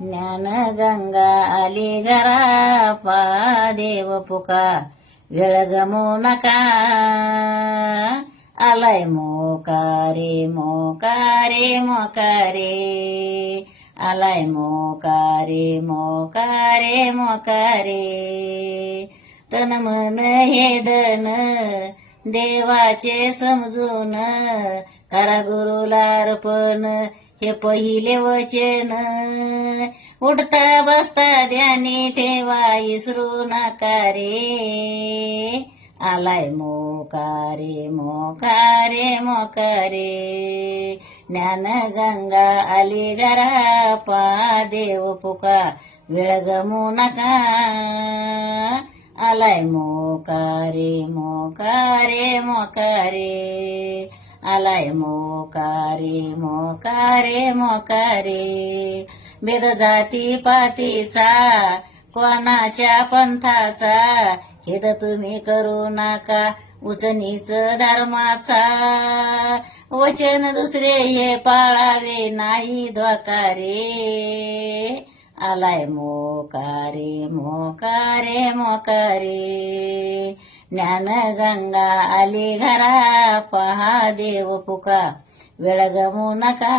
ज्ञानगंगा आली घरा पा देव पुका वेळ गमू नका आलाय मोकारे मोकारे मोकारे आलाय मोकारे मोकारे मोकारे तन मन हे धन देवाचे समजून करा गुरुला अर्पण हे पहिले वचन उठता बसता ध्यानी ठेवा इसरू नका रे आलाय मोकारे मोकारे मोकारे ज्ञानगंगा आली घरा पा देव पुका वेळ गमू नका आलाय मोकारे मोकारे मोकारे आलाय मोकारे मोकारे मोकारे भेद जाती पातीचा कोणाच्या पंथाचा खेद तुम्ही करू नका उचनीच धर्माचा वचन दुसरे हे पाळावे नाही धोकारे आलाय मोकारे मोकारे मोकारे ज्ञानगंगा आली घरा पहा देव पुका वेळ गमू नका